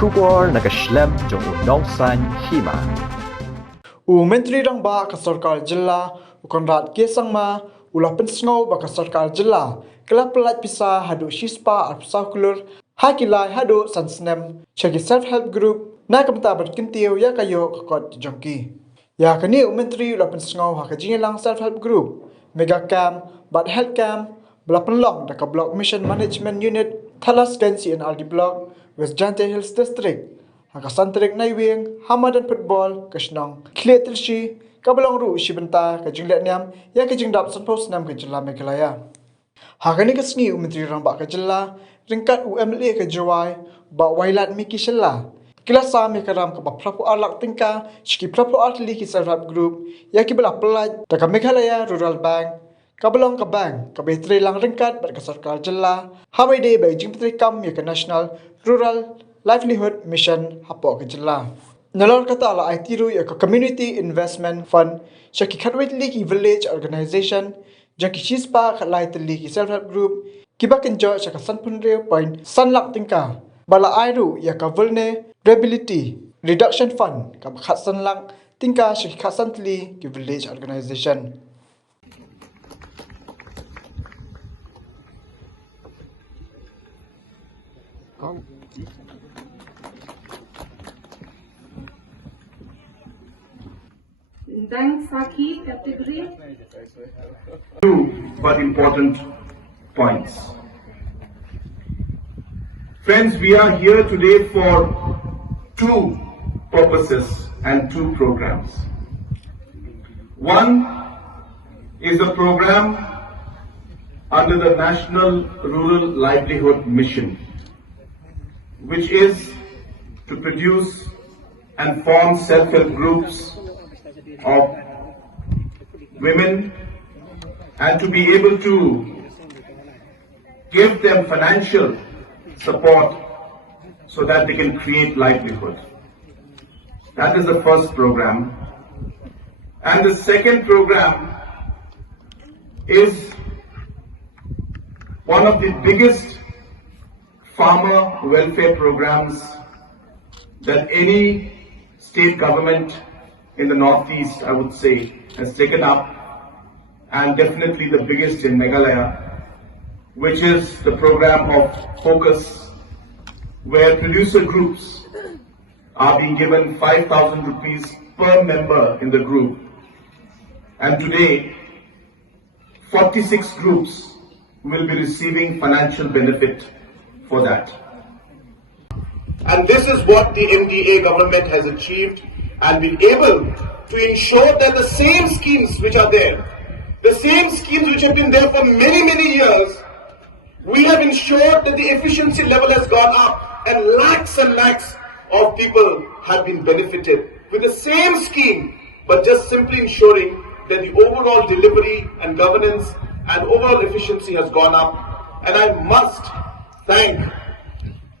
Kubor nag-Snem jong unongsan Hima. Menteri rang ba ka Sorkar Jylla ukonrat kesangma ulah pensngau ba ka Sorkar Jylla Pyllait Pisa Haduh Shispa arpsau Klur hakilai Haduh san Snem chagi self-help group na kamta berkintiu ya kayo kakot jongki. Ya kani Menteri ulah pensngau hakajingelang self-help group mega camp bat health camp bela penlong daka block mission management unit Thalas Gansi and Aldi block West Jante Hills District Hakasantrik Naiwing, Hama dan Football, Kashnong, Klur Tilshi, Kabalong Ru, Shibenta, Kajing Letniam, Ya Kajing Dap Sanpo Snem ke Jylla Meghalaya. Hakani kasni Menteri Rambak ke Jylla, ringkat UMLA ke Jawai, Ba Wailat Miki Shella. Kilasa Mekaram ke Baprapu Arlak Tingka, Shiki Prapu Artli ki Self-Help Group, Ya ki Bela Pyllait, Daka Meghalaya Rural Bank, Kabalong ke Bank, ke Betri Lang ringkat Bat ke Sorkar Jylla, Hamai Day Beijing Petri Kam Ya ke National Rural Livelihood Mission Hapo ke Jylla. Nalor kata ala ITRU ya ke Community Investment Fund syaki khatwait li ki village organization jaki chispa khatlai tli ki self-help group kiba kenjo syaka sanpunre point sanlak tingka bala IRU ya ke vulnerability reduction fund ka khat sanlak tingka syaki khat santli ki village organization. Thanks, Saki, category. Two but important points. Friends, we are here today for two purposes and two programs. One is a program under the National Rural Livelihood Mission, which is to produce and form self-help groups of women and to be able to give them financial support so that they can create livelihood. That is the first program. And the second program is one of the biggest farmer welfare programs that any state government in the Northeast, I would say, has taken up, and definitely the biggest in Meghalaya, which is the program of Focus, where producer groups are being given 5,000 rupees per member in the group. And today, 46 groups will be receiving financial benefit for that. And this is what the MDA government has achieved and been able to ensure that the same schemes which are there, the same schemes which have been there for many, many years, we have ensured that the efficiency level has gone up and lakhs of people have been benefited with the same scheme, but just simply ensuring that the overall delivery and governance and overall efficiency has gone up. And I must thank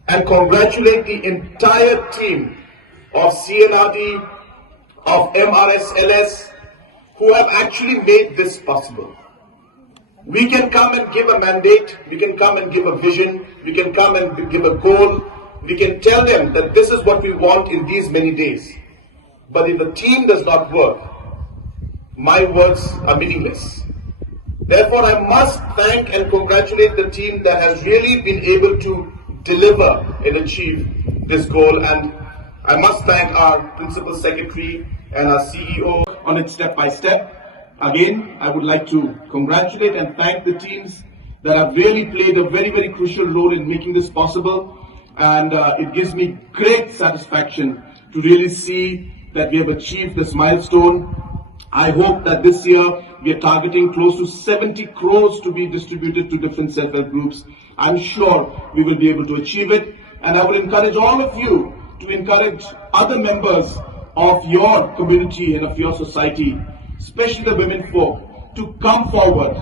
and congratulate the entire team of CNRD, of MRSLS, who have actually made this possible. We can come and give a mandate, we can come and give a vision, we can come and give a goal, we can tell them that this is what we want in these many days. But if the team does not work, my words are meaningless. Therefore, I must thank and congratulate the team that has really been able to deliver and achieve this goal, and I must thank our Principal Secretary and our CEO on it step by step. Again, I would like to congratulate and thank the teams that have really played a very, very crucial role in making this possible, and it gives me great satisfaction to really see that we have achieved this milestone. I hope that this year we are targeting close to 70 crores to be distributed to different self-help groups. I'm sure we will be able to achieve it, and I will encourage all of you to encourage other members of your community and of your society, especially the women folk, to come forward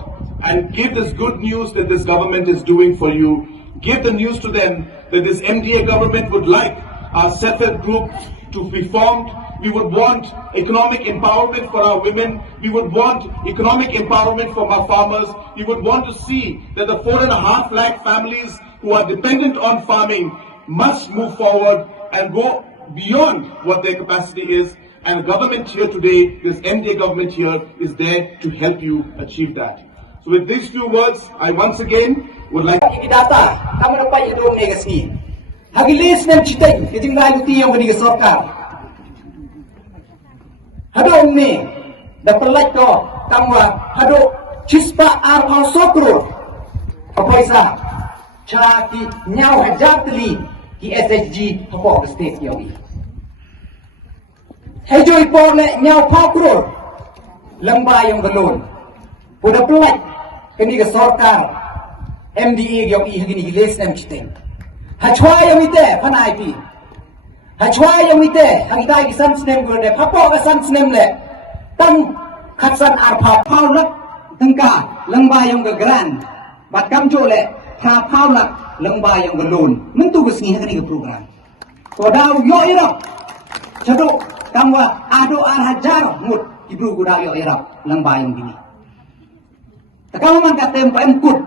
and give this good news that this government is doing for you. Give the news to them that this MDA government would like our self-help group to be formed. We would want economic empowerment for our women. We would want economic empowerment for our farmers. We would want to see that the 4.5 lakh families who are dependent on farming must move forward and go beyond what their capacity is. And the government here today, this MDA government here, is there to help you achieve that. So with these few words, I once again would like data kamu dapat itu negasi. Hagilis nem citai kijing lain ti yang beri Sorkar. Haduh ni dapat like to kamu haduh cispa ar Sorkar. Apa isa? Caki nyau hajar teli ki SHG apa state yang ni. Hejoi por le nyau Sorkar lemba yang belum. Udah pelak kini ke Sorkar MDA yang hagini giles nem citai. Hachwa yang ite panai pi. Hachwa yang ite hagita ki san Snem gurde papo ka san Snem le. Tang khatsan ar pau lak tengka lengba yang ke grand. Bat kam jo le pau lak lengba yang belun. Mentu ke sini hagini ke program. Kodau yo irap. Cedok kamwa ado ar hajar mut ibru kodau yo irap lengba yang gini. Takau man katem pa emkut.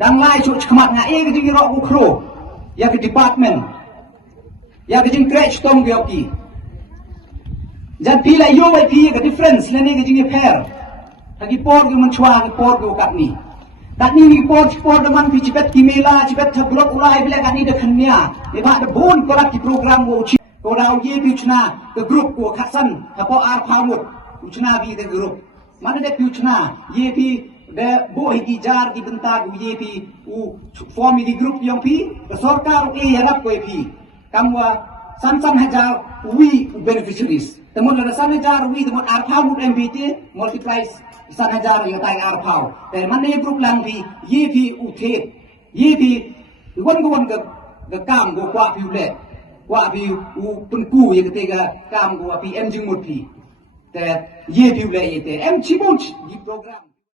Dang lai cu cemat ngai ke jing rok ukro. Ya ke department. Ya ke jing crash tom ge oki. Jan Pyllait yo ai pi ke difference le ne ke jing pair. Hagi por ge menchwa ke por ge kat ni. Kat ni por de man pi cipet ki mela cipet thabrok ulai bile kat ni de khanya. Ni ba de bon korak ki program wo chi. Ko dau ye pi chna ke group ko khasan apo ar phamut. Chna bi de group. Mana de pi chna ye pi de boy ki jar ki bentar ye pi u form di group yang pi Sorkar harap ko pi kamwa san hajar we beneficiaries temun la san hajar we temun arpau mut MBT multiply san hajar yo tai arpau te man ye group lang pi ye pi u the ye pi wan ga kam go kwa pi le kwa pi u penku ye ke ga kam go pi em jing mut pi te ye pi le ye te em chibut di program